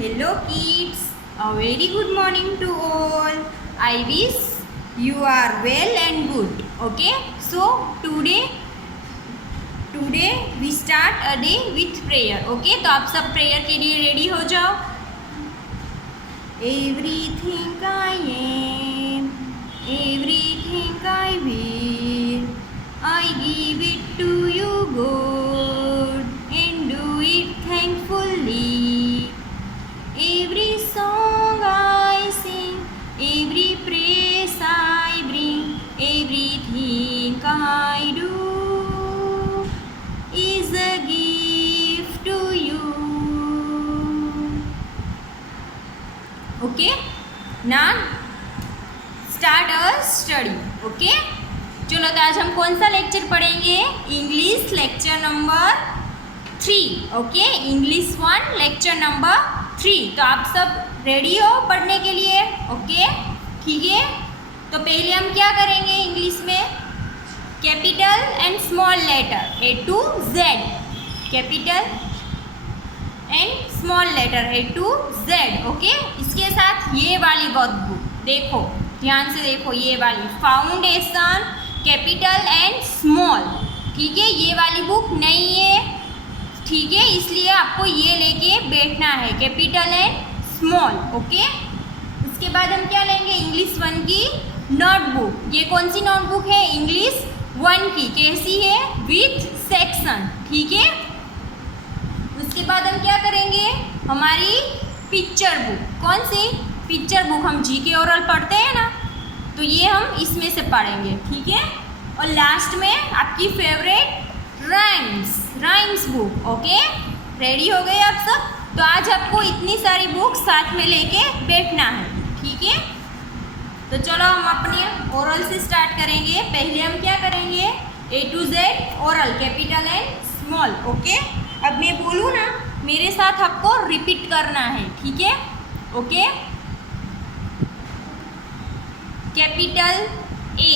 Hello kids, a very good morning to all. I wish you are well and good. Okay, so today we start a day with prayer. Okay, तो आप सब prayer के लिए ready हो जाओ. Everything I am, everything I will, I give it to you, God, and do it thankfully. Every song I sing, every praise I bring, everything I do is a gift to you. Okay, now start our study. Okay, चलो तो आज हम कौन सा lecture पढ़ेंगे? English lecture number 3. Okay, English 1 lecture number 3. तो आप सब रेडी हो पढ़ने के लिए? ओके, ठीक है. तो पहले हम क्या करेंगे इंग्लिश में? Capital and small letter A to Z. Capital and small letter A to Z. Okay, इसके साथ ये वाली बुक देखो, ध्यान से देखो, ये वाली फाउंडेशन कैपिटल एंड स्मॉल. ठीक है, ये वाली बुक नहीं है, ठीक है, इसलिए आपको ये लेके बैठना है, कैपिटल एंड स्मॉल. ओके, उसके बाद हम क्या लेंगे? इंग्लिश 1 की नोटबुक. ये कौन सी नोटबुक है? इंग्लिश 1 की. कैसी है? With section. ठीक है, उसके बाद हम क्या करेंगे? हमारी पिक्चर बुक. कौन सी पिक्चर बुक? हम जीके ओरल पढ़ते हैं ना, तो ये हम इसमें से पढ़ेंगे. ठीक है, और लास्ट में आपकी favourite rhymes book. Okay, ready हो गए आप सब? तो आज आपको इतनी सारी बुक साथ में लेके बैठना है. ठीक है, तो चलो हम अपने ओरल से स्टार्ट करेंगे. पहले हम क्या करेंगे? A to Z oral, capital and small. Okay, अब मैं बोलूँ ना, मेरे साथ आपको रिपीट करना है. ठीक है, okay. Capital A,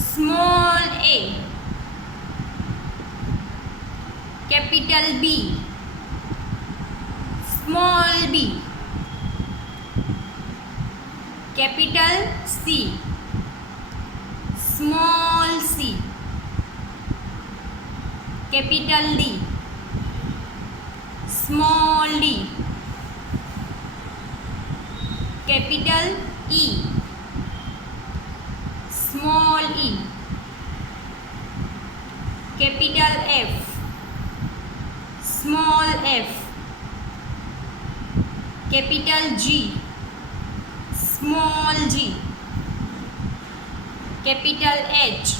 small a, capital B, small b, capital C, small c, capital D, small d, capital E, small e, capital F, small f, capital G, small g, capital H,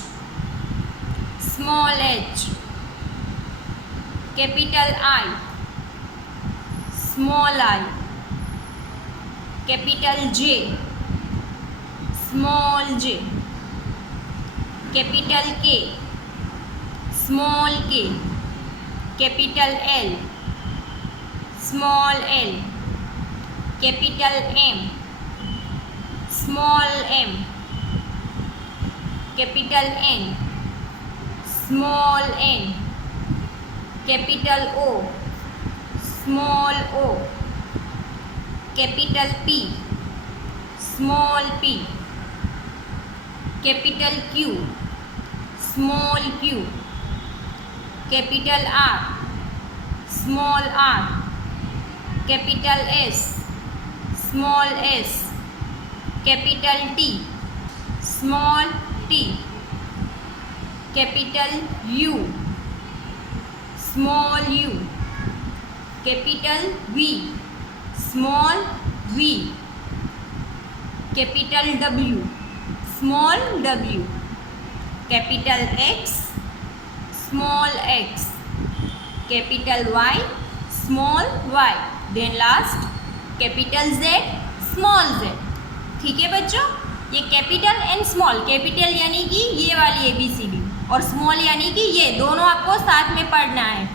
small h, capital I, small I, capital J, small j, capital K, small k, capital L, small l, capital M, small m, capital N, small n, capital O, small o, capital P, small p, capital Q, small q, capital R, small r, capital S, small s, capital T, small t, capital U, small u, capital V, small v, capital W, small w, capital X, small x, capital Y, small y, then last capital Z, small z. ठीक है बच्चों, ये capital and small, capital यानी कि ये वाली ABCD और small यानी कि ये दोनों आपको साथ में पढ़ना है.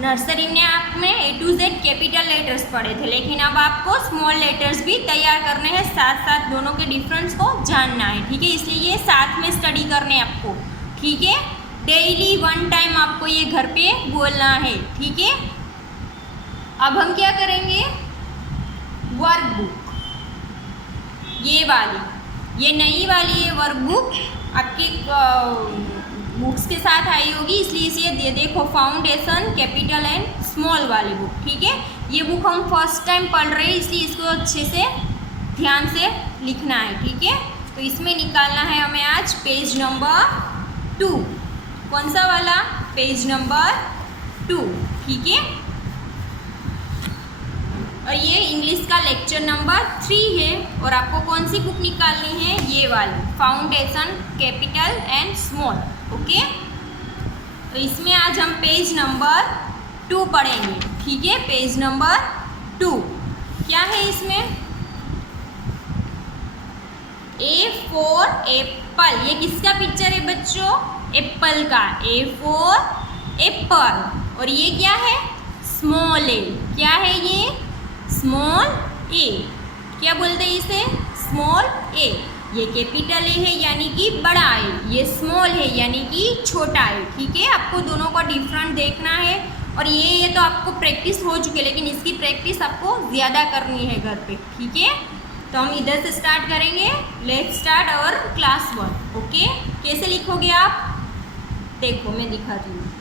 नर्सरी में आपने A to Z capital letters पढ़े थे, लेकिन अब आपको स्मॉल लेटर्स भी तैयार करने हैं, साथ साथ दोनों के डिफरेंस को जानना है. ठीक है, इसलिए ये साथ में स्टडी करने हैं आपको. ठीक है, डेली 1 टाइम आपको ये घर पे बोलना है. ठीक है, अब हम क्या करेंगे, वर्कबुक, ये वाली, ये नई वाली है वर्कबुक, आपकी बुक्स के साथ आई होगी, इसलिए इसे देखो फाउंडेशन कैपिटल एंड स्मॉल वाली बुक, ठीक है। ये बुक हम फर्स्ट टाइम पढ़ रहे हैं, इसलिए इसको अच्छे से ध्यान से लिखना है, ठीक है। तो इसमें निकालना है हमें आज पेज नंबर 2, कौन सा वाला, पेज नंबर 2, ठीक है। और ये इंग्लिश का लेक्चर नंबर 3 है, और आपको कौन सी बुक निकालनी है, ये वाली foundation capital and small, okay. तो इसमें आज हम पेज नंबर 2 पढ़ेंगे, ठीक है। पेज नंबर 2 क्या है इसमें, A फॉर एप्पल, ये किसका पिक्चर है बच्चों, एप्पल का, A फॉर एप्पल। और ये क्या है, स्मॉल ए, क्या है ये, स्मॉल ए, क्या बोलते हैं इसे, स्मॉल ए। ये कैपिटल ए है यानी कि बड़ा ए, ये स्मॉल है यानी कि छोटा ए, ठीक है। आपको दोनों का डिफरेंट देखना है, और ये तो आपको प्रैक्टिस हो चुकी है, लेकिन इसकी प्रैक्टिस आपको ज़्यादा करनी है घर पे, ठीक है। तो हम इधर से स्टार्ट करेंगे, let's start our class 1, okay. कैसे लिखोगे आप, देखो मैं दिखाती हूँ,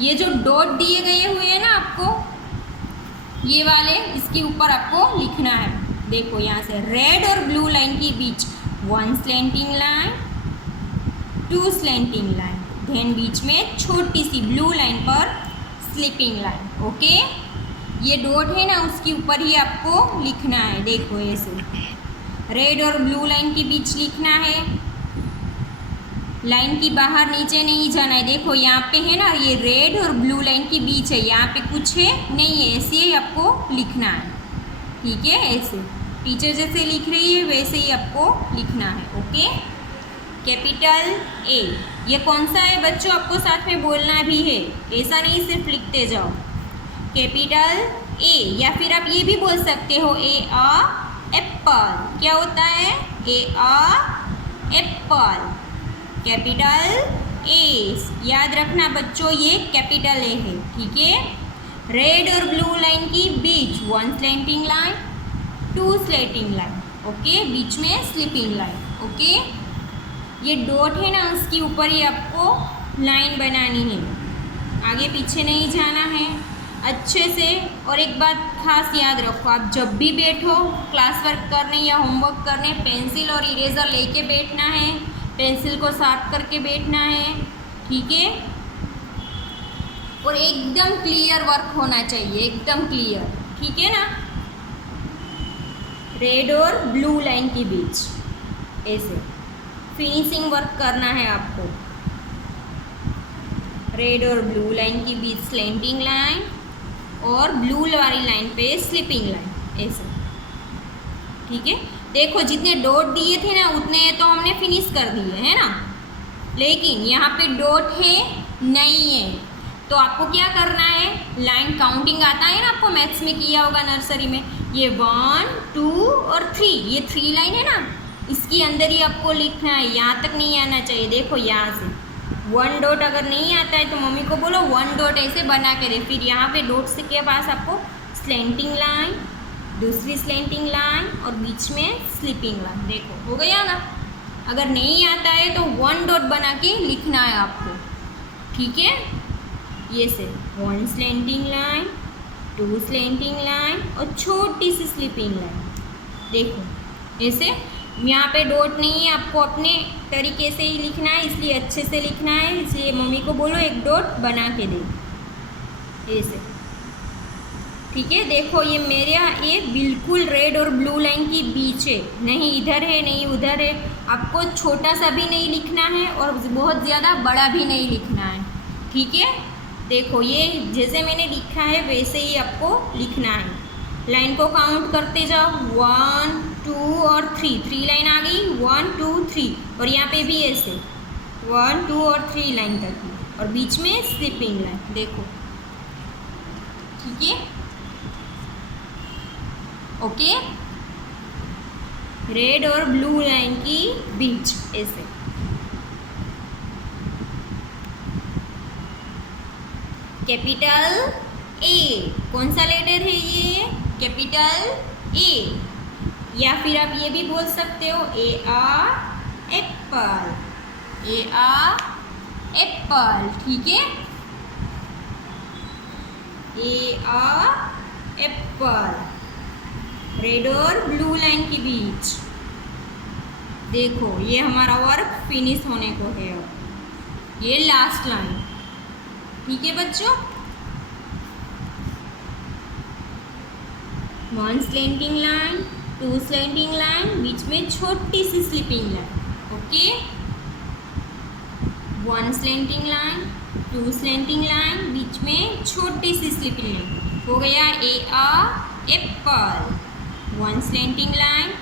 ये जो डॉट दिए गए हुए हैं ना आपको, ये वाले, इसके ऊपर आपको लिखना है, देखो यहाँ से रेड और ब्लू लाइन के बीच 1 slanting line, 2 slanting line, then बीच में छोटी सी ब्लू लाइन पर स्लीपिंग लाइन, ओके। ये डॉट है ना, उसके ऊपर ही आपको लिखना है, देखो ऐसे रेड और ब्लू लाइन के बीच लिखना है, लाइन की बाहर नीचे नहीं जाना है, देखो यहाँ पे है ना, ये रेड और ब्लू लाइन के बीच है, यहाँ पे कुछ है नहीं है, ऐसे ही आपको लिखना है, ठीक है। ऐसे टीचर जैसे लिख रही है वैसे ही आपको लिखना है, ओके। कैपिटल ए, ये कौन सा है बच्चों, आपको साथ में बोलना भी है, ऐसा नहीं सिर्फ लिखते जाओ, कैपिटल ए। या फिर आप ये भी बोल सकते हो, ए आ एप्पल, क्या होता है, ए आ एप्पल, कैपिटल ए, याद रखना बच्चों ये कैपिटल ए है, ठीक है। रेड और ब्लू लाइन की बीच 1 slanting line, 2 slanting line, okay, बीच में स्लीपिंग लाइन, ओके। ये डॉट है ना, उसके ऊपर ही आपको लाइन बनानी है, आगे पीछे नहीं जाना है, अच्छे से। और एक बात खास याद रखो, आप जब भी बैठो क्लास वर्क करने या होमवर्क करने, पेंसिल और इरेज़र लेके बैठना है, पेंसिल को साफ करके बैठना है, ठीक है। और एकदम क्लियर वर्क होना चाहिए, एकदम क्लियर, ठीक है ना। रेड और ब्लू लाइन के बीच ऐसे फिनिशिंग वर्क करना है आपको, रेड और ब्लू लाइन के बीच स्लैंटिंग लाइन, और ब्लू वाली लाइन पे स्लीपिंग लाइन, ऐसे, ठीक है। देखो जितने डॉट दिए थे ना उतने तो हमने फिनिश कर दिए है ना, लेकिन यहाँ पे डॉट है नहीं है, तो आपको क्या करना है, लाइन काउंटिंग आता है ना, आपको मैथ्स में किया होगा नर्सरी में, ये 1 2 और 3, ये 3 लाइन है ना, इसके अंदर ही आपको लिखना है, यहाँ तक नहीं आना चाहिए। देखो यहाँ से 1 डॉट अगर नहीं आता है तो मम्मी को बोलो 1 डॉट ऐसे बना के दे, फिर यहाँ पे डॉट से के पास आपको स्लैंटिंग लाइन, दूसरी स्लैंटिंग लाइन और बीच में स्लीपिंग लाइन, देखो हो गया ना। अगर नहीं आता है तो 1 डॉट बना के लिखना है आपको, ठीक है। ये से 1 स्लैंटिंग लाइन, 2 स्लैंटिंग लाइन और छोटी सी स्लीपिंग लाइन, देखो ऐसे। यहाँ पे डॉट नहीं है, आपको अपने तरीके से ही लिखना है, इसलिए अच्छे से लिखना है, इसलिए मम्मी को बोलो 1 डॉट बना के दे, ऐसे, ठीक है। देखो ये मेरे यहाँ ये बिल्कुल रेड और ब्लू लाइन के बीच है, नहीं इधर है नहीं उधर है, आपको छोटा सा भी नहीं लिखना है और बहुत ज़्यादा बड़ा भी नहीं लिखना है, ठीक है। देखो ये जैसे मैंने लिखा है वैसे ही आपको लिखना है, लाइन को काउंट करते जाओ, 1 2 और 3 लाइन आ गई, 1 2 3, और यहाँ पे भी ऐसे 1 2 और 3 लाइन तक की, और बीच में स्लीपिंग लाइन, देखो, ठीक है, ओके। रेड और ब्लू लाइन की बीच ऐसे, कैपिटल ए। कौन सा लेटर है ये? Capital A. या फिर आप ये भी बोल सकते हो ए आ एप्पल, ए आ एप्पल, ठीक है। ए आ एप्पल, रेड और ब्लू लाइन के बीच। देखो ये हमारा वर्क फिनिश होने को है अब, ये लास्ट लाइन, ठीक है बच्चों। One slanting line, two slanting line, बीच में छोटी सी sleeping line, okay. One slanting line, two slanting line, बीच में छोटी सी स्लिपिंग लाइन, हो गया ए आ apple. One slanting line,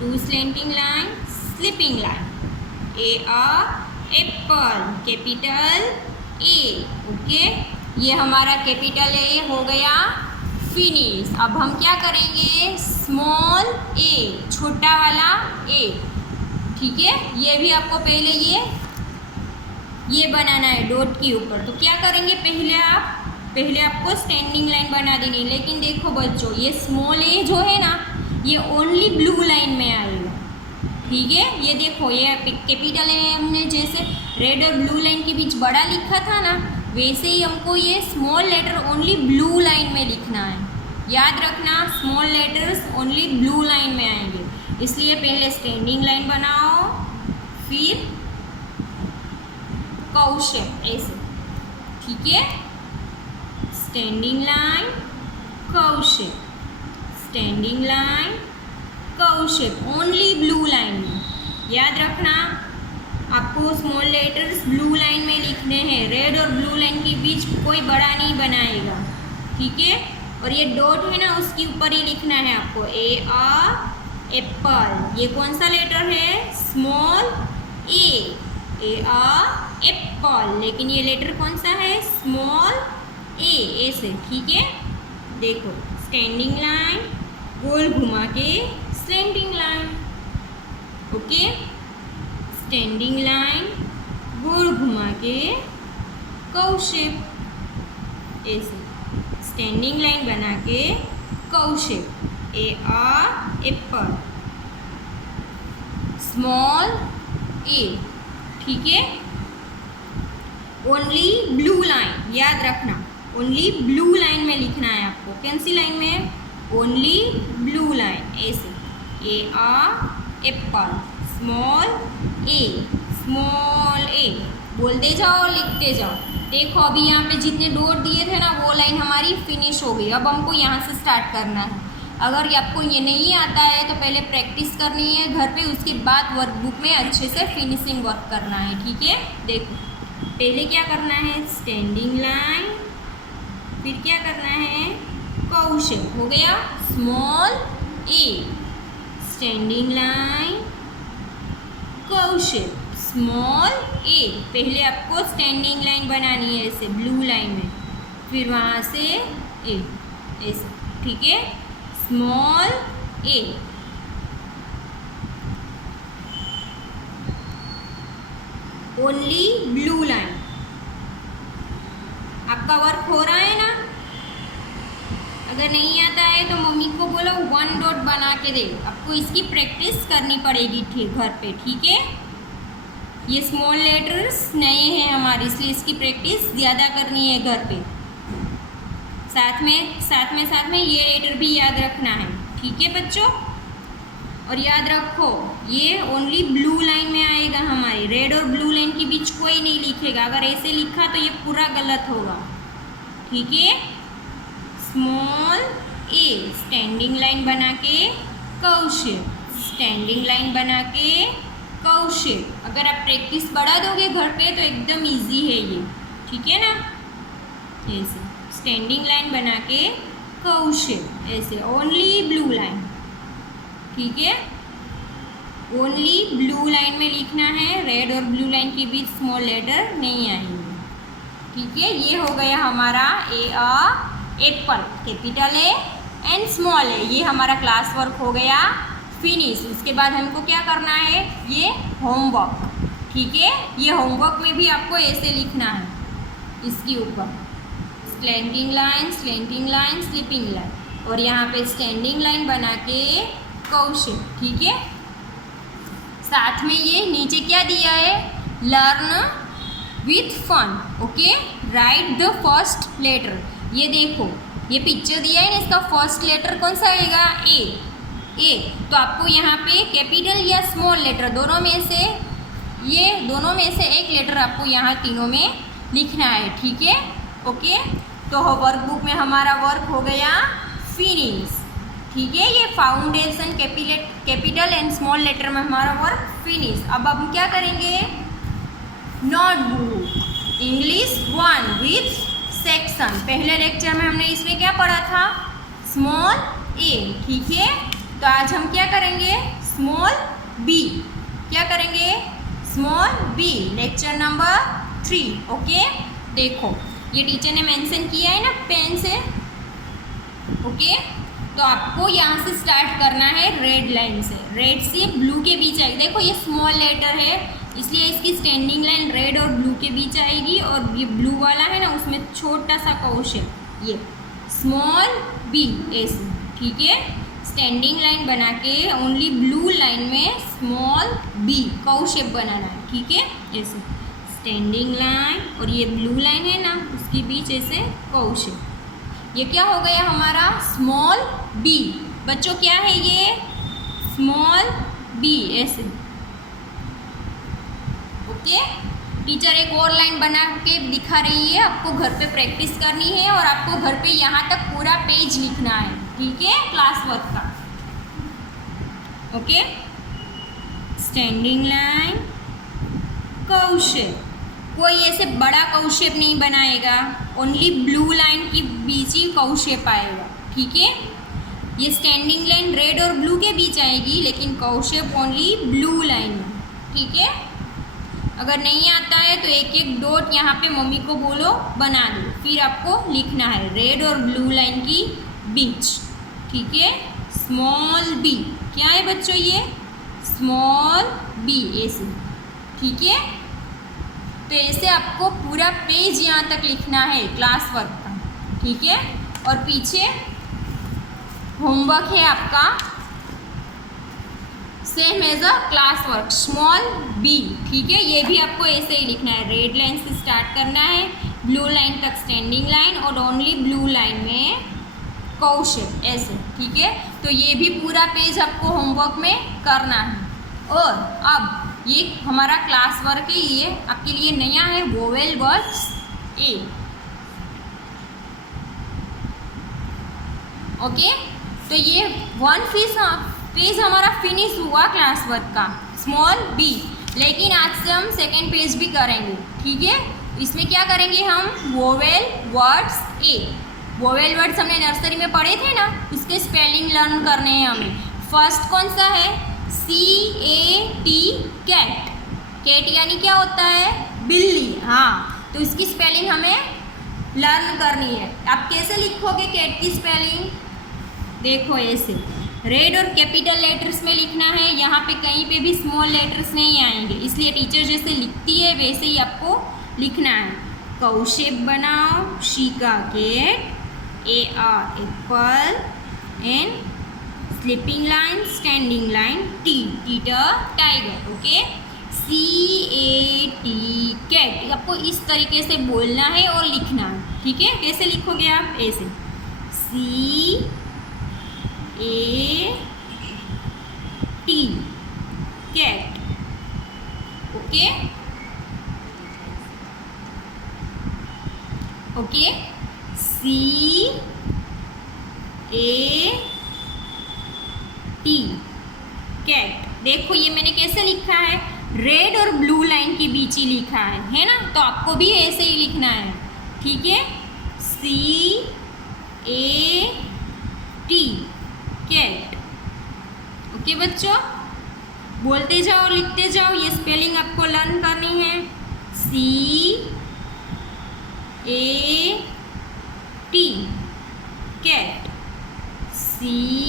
two slanting line, sleeping line, A आ एप्पल, कैपिटल ए, ओके। ये हमारा कैपिटल ए हो गया फिनिश। अब हम क्या करेंगे? स्मॉल ए, छोटा वाला ए, ठीक है। ये भी आपको पहले ये बनाना है डॉट के ऊपर। तो क्या करेंगे? पहले आपको स्टैंडिंग लाइन बना देनी। लेकिन देखो बच्चों, ये स्मॉल ए जो है ना, ये ओनली ब्लू लाइन में आएगा, ठीक है। ये देखो, ये कैपिटल ए हमने जैसे रेड और ब्लू लाइन के बीच बड़ा लिखा था ना, वैसे ही हमको ये small letter only blue line में लिखना है। याद रखना, small letters only blue line में आएंगे, इसलिए पहले स्टैंडिंग लाइन बनाओ, फिर कर्व शेप ऐसे, ठीक है। Standing line, curve shape, standing line, curve shape, only blue line में। याद रखना, आपको स्मॉल लेटर्स ब्लू लाइन में लिखने हैं। रेड और ब्लू लाइन के बीच कोई बड़ा नहीं बनाएगा, ठीक है। और ये डॉट है ना, उसके ऊपर ही लिखना है आपको ए आ एप्पल। ये कौन सा लेटर है? स्मॉल ए आ एप्पल। लेकिन ये लेटर कौन सा है? स्मॉल ए से, ठीक है। देखो, स्टैंडिंग लाइन, गोल घुमा के slanting line, okay. Standing line, गोल घुमा के कर्व शेप ऐसे, स्टैंडिंग लाइन बना के कर्व शेप, ए आ एप्पल, स्मॉल ए, ठीक है। ओनली ब्लू लाइन, याद रखना, ओनली ब्लू लाइन में लिखना है आपको। कौन सी लाइन में? ओनली ब्लू लाइन ऐसे, ए आ एप्पल, स्मॉल ए, बोलते जाओ, लिखते जाओ। देखो अभी यहाँ पे जितने डॉट दिए थे ना, वो लाइन हमारी फिनिश हो गई। अब हमको यहाँ से स्टार्ट करना है। अगर आपको ये नहीं आता है तो पहले प्रैक्टिस करनी है घर पे, उसके बाद वर्कबुक में अच्छे से फिनिशिंग वर्क करना है, ठीक है। देखो, पहले क्या करना है? स्टैंडिंग लाइन, फिर क्या करना है? कर्व शेप, हो गया small A, standing line, curve shape, small A. पहले आपको स्टैंडिंग लाइन बनानी है ऐसे ब्लू लाइन में, फिर वहाँ से ए ऐसे, ठीक है। स्मॉल ए, ओनली ब्लू लाइन। आपका वर्क हो रहा है ना? अगर नहीं आता है तो मम्मी को बोलो वन डॉट बना के दे। आपको इसकी प्रैक्टिस करनी पड़ेगी ठीक घर पे, ठीक है। ये स्मॉल लेटर्स नए हैं हमारे, इसलिए इसकी प्रैक्टिस ज़्यादा करनी है घर पे। साथ में ये लेटर भी याद रखना है, ठीक है बच्चों। और याद रखो, ये ओनली ब्लू लाइन में आएगा हमारी, रेड और ब्लू लाइन के बीच कोई नहीं लिखेगा। अगर ऐसे लिखा तो ये पूरा गलत होगा, ठीक है। स्मॉल ए, स्टैंडिंग लाइन बना के कर्व शेप, स्टैंडिंग लाइन बना के कर्व शेप। अगर आप प्रैक्टिस बढ़ा दोगे घर पे तो एकदम इजी है ये, ठीक है ना। ऐसे स्टैंडिंग लाइन बना के कर्व शेप, ऐसे ओनली ब्लू लाइन, ठीक है। ओनली ब्लू लाइन में लिखना है, रेड और ब्लू लाइन के बीच स्मॉल लेटर नहीं आएंगे, ठीक है। ये हो गया हमारा ए आ apple, capital A and small A. ये हमारा क्लास वर्क हो गया फिनिश। उसके बाद हमको क्या करना है? ये होमवर्क, ठीक है। ये होमवर्क में भी आपको ऐसे लिखना है, इसके ऊपर slanting line, slanting line, sleeping line, और यहाँ पे स्टैंडिंग लाइन बना के कौशिक, ठीक है। साथ में ये नीचे क्या दिया है, learn with fun, okay. Write the first letter, ये देखो ये पिक्चर दिया है ना, इसका फर्स्ट लेटर कौन सा आएगा, ए। तो आपको यहाँ पे कैपिटल या स्मॉल लेटर दोनों में से, ये दोनों में से एक लेटर आपको यहाँ तीनों में लिखना है, ठीक है, ओके। तो वर्कबुक में हमारा वर्क हो गया फिनिश, ठीक है। ये foundation, capital and small letter में हमारा वर्क फिनिश। अब हम क्या करेंगे, नोटबुक इंग्लिश 1 विथ सेक्शन। पहले लेक्चर में हमने इसमें क्या पढ़ा था, स्मॉल ए, ठीक है। तो आज हम क्या करेंगे, स्मॉल बी, क्या करेंगे, small B, lecture number 3, okay. देखो ये टीचर ने मेंशन किया है ना पेन से, ओके। तो आपको यहाँ से स्टार्ट करना है रेड लाइन से, रेड से ब्लू के बीच आएगी। देखो ये स्मॉल लेटर है इसलिए इसकी स्टैंडिंग लाइन रेड और ब्लू के बीच आएगी, और ये ब्लू वाला है ना उसमें छोटा सा कौ शेप, ये स्मॉल बी ऐसे, ठीक है। स्टैंडिंग लाइन बना के ओनली ब्लू लाइन में स्मॉल बी कौ शेप बनाना है, ठीक है, ऐसे स्टैंडिंग लाइन, और ये ब्लू लाइन है ना उसके बीच ऐसे कौ शेप। ये क्या हो गया हमारा, स्मॉल बी। बच्चों क्या है ये, स्मॉल बी ऐसे, ओके। टीचर एक और लाइन बना के दिखा रही है, आपको घर पे प्रैक्टिस करनी है, और आपको घर पे यहाँ तक पूरा पेज लिखना है, ठीक है, क्लास वर्क का, ओके। स्टैंडिंग लाइन, कौ शेप, कोई ऐसे बड़ा कौ शेप नहीं बनाएगा, ओनली ब्लू लाइन की बीच ही कौ शेप आएगा, ठीक है। ये स्टैंडिंग लाइन रेड और ब्लू के बीच आएगी, लेकिन कौ शेप ओनली ब्लू लाइन में, ठीक है। अगर नहीं आता है तो एक एक डॉट यहाँ पे मम्मी को बोलो बना दो, फिर आपको लिखना है रेड और ब्लू लाइन की बीच, ठीक है। स्मॉल बी, क्या है बच्चों ये, स्मॉल बी ऐसे, ठीक है। तो ऐसे आपको पूरा पेज यहाँ तक लिखना है क्लास वर्क का, ठीक है। और पीछे होमवर्क है आपका same as a class work, small B, ठीक है। ये भी आपको ऐसे ही लिखना है, रेड लाइन से स्टार्ट करना है, ब्लू लाइन तक स्टैंडिंग लाइन, और ओनली ब्लू लाइन में कौ शेप ऐसे, ठीक है। तो ये भी पूरा पेज आपको होमवर्क में करना है। और अब ये हमारा क्लास वर्क है, ये आपके लिए नया है, वोवेल वर्ड्स ए, ओके। तो ये 1 पेज हमारा फिनिश हुआ क्लास वर्क का, स्मॉल बी। लेकिन आज से हम सेकेंड पेज भी करेंगे, ठीक है। इसमें क्या करेंगे हम, वोवेल वर्ड्स ए। वोवेल वर्ड्स हमने नर्सरी में पढ़े थे ना, इसके स्पेलिंग लर्न करने हैं हमें। फर्स्ट कौन सा है, CAT, कैट। कैट यानी क्या होता है, बिल्ली, हाँ। तो इसकी स्पेलिंग हमें लर्न करनी है। आप कैसे लिखोगे कैट की स्पेलिंग, देखो ऐसे रेड और कैपिटल लेटर्स में लिखना है, यहाँ पे कहीं पे भी स्मॉल लेटर्स नहीं आएंगे, इसलिए टीचर जैसे लिखती है वैसे ही आपको लिखना है। कौ शेप बनाओ, शी का cat, AR apple, and sleeping line, standing line, टीटर टाइगर, ओके। CAT कैट, आपको इस तरीके से बोलना है और लिखना है, ठीक है। कैसे लिखोगे आप, ऐसे CAT cat, okay, okay. CAT cat. देखो ये मैंने कैसे लिखा है, रेड और ब्लू लाइन के बीच ही लिखा है ना। तो आपको भी ऐसे ही लिखना है, ठीक है। CAT कैट, ओके बच्चों, बोलते जाओ लिखते जाओ, ये स्पेलिंग आपको लर्न करनी है। CAT cat, CAT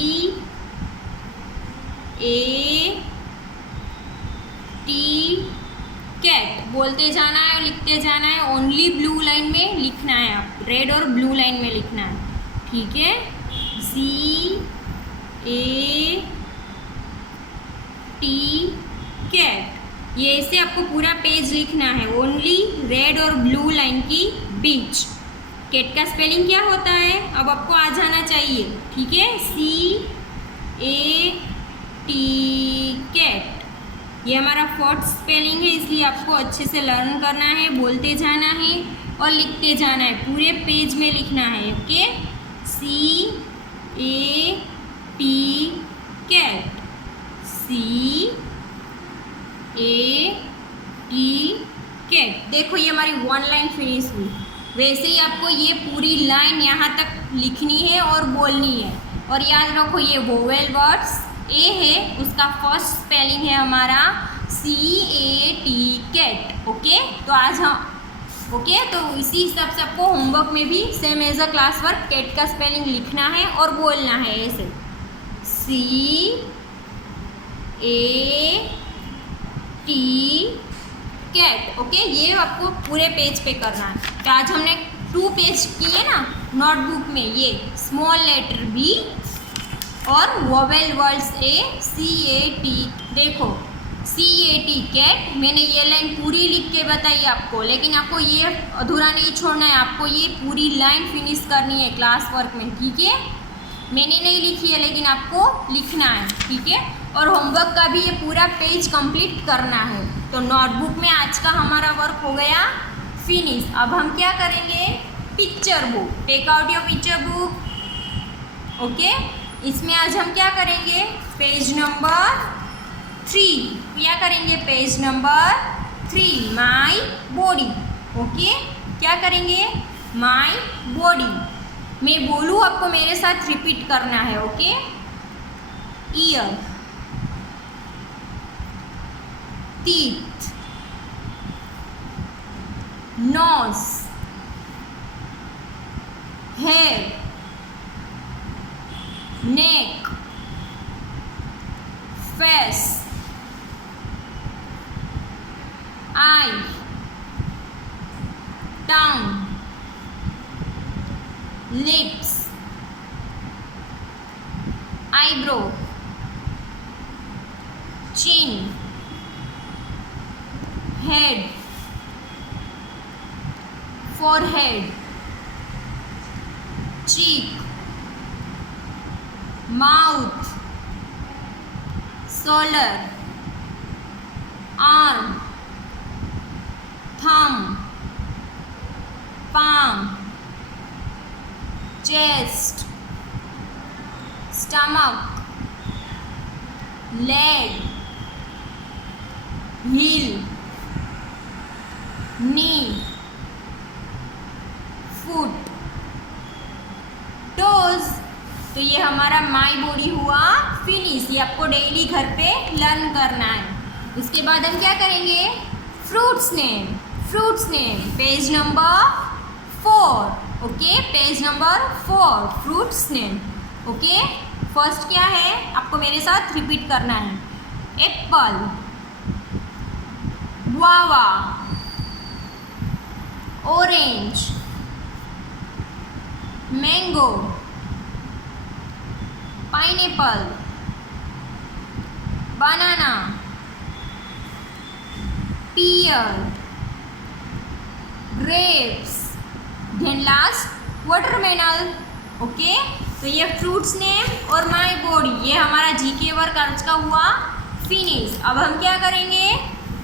cat. बोलते जाना है और लिखते जाना है। ओनली ब्लू लाइन में लिखना है, आप रेड और ब्लू लाइन में लिखना है, ठीक है। CAT कैट, ये ऐसे आपको पूरा पेज लिखना है, ओनली रेड और ब्लू लाइन की बीच। कैट का स्पेलिंग क्या होता है अब आपको आ जाना चाहिए, ठीक है। CAT कैट, ये हमारा फोर्थ स्पेलिंग है, इसलिए आपको अच्छे से लर्न करना है, बोलते जाना है और लिखते जाना है, पूरे पेज में लिखना है, okay. CAT cat, CAT cat. देखो ये हमारी वन लाइन फिनिश हुई। वैसे ही आपको ये पूरी लाइन यहाँ तक लिखनी है और बोलनी है। और याद रखो ये वोवेल वर्ड्स ए है, उसका फर्स्ट स्पेलिंग है हमारा CAT कैट, ओके। तो आज हम ओके तो इसी हिसाब से आपको होमवर्क में भी same as a class work cat का स्पेलिंग लिखना है और बोलना है ऐसे CAT कैट, ओके। ये आपको पूरे पेज पे करना है। तो आज हमने 2 पेज किए ना नोटबुक में, ये स्मॉल लेटर B और वोवेल वर्ड्स A CAT। देखो CAT कैट, मैंने ये लाइन पूरी लिख के बताई आपको, लेकिन आपको ये अधूरा नहीं छोड़ना है, आपको ये पूरी लाइन फिनिश करनी है क्लास वर्क में, ठीक है। मैंने नहीं लिखी है लेकिन आपको लिखना है, ठीक है। और होमवर्क का भी ये पूरा पेज कंप्लीट करना है। तो नोटबुक में आज का हमारा वर्क हो गया फिनिश। अब हम क्या करेंगे, picture book, take out your picture book, okay. इसमें आज हम क्या करेंगे, पेज नंबर 3, क्या करेंगे, page number 3 my body, okay. क्या करेंगे, माई बॉडी। मैं बोलूँ आपको मेरे साथ रिपीट करना है, okay. Year, teeth, nose, hair, neck, face, eye, tongue, lips, eyebrow, chin, head, forehead, cheek, mouth, shoulder, arm, thumb, palm, chest, stomach, leg, heel, knee, foot, toes। तो ये हमारा माई बॉडी हुआ फिनिश। ये आपको daily घर पे learn करना है। इसके बाद हम क्या करेंगे, fruits name, fruits name, page number 4, okay. Page number 4 fruits name, okay. First क्या है, आपको मेरे साथ रिपीट करना है, apple, guava, orange, mango, pineapple, banana, pear, grapes, then last watermelon, okay. तो ये फ्रूट्स नेम और माई बॉडी, ये हमारा जीके वर्क आज का हुआ फिनिश। अब हम क्या करेंगे,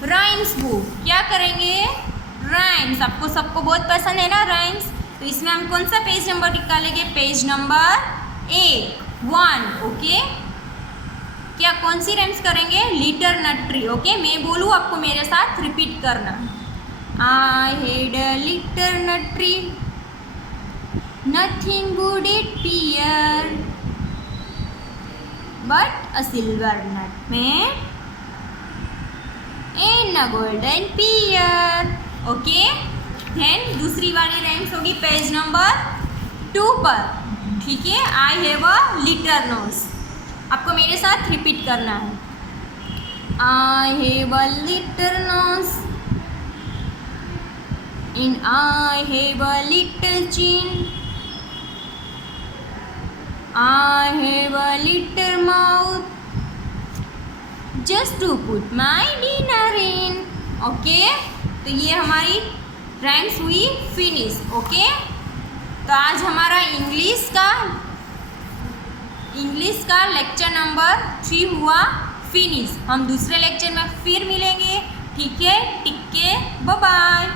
राइम्स बुक, क्या करेंगे, राइम्स। आपको सबको बहुत पसंद है ना राइम्स, तो इसमें हम कौन सा पेज नंबर निकालेंगे, पेज नंबर 1, ओके। क्या कौन सी राइम्स करेंगे, लिटर नट ट्री, ओके। मैं बोलूँ आपको मेरे साथ रिपीट करना, I had a little nut tree, nothing would it bear but a silver nutmeg and a golden pear, okay. Then दूसरी वाली राइम्स होगी पेज नंबर 2 पर, ठीक है। I have a little nose, आपको मेरे साथ रिपीट करना है, I have a little nose, and I have a little chin. I have a little mouth just to put my dinner in. Okay, तो ये हमारी राइम्स हुई फिनिश. ओके, तो आज हमारा इंग्लिश का लेक्चर नंबर 3 हुआ फिनिश. हम दूसरे लेक्चर में फिर मिलेंगे. ठीक है, टिक के बाय बाय.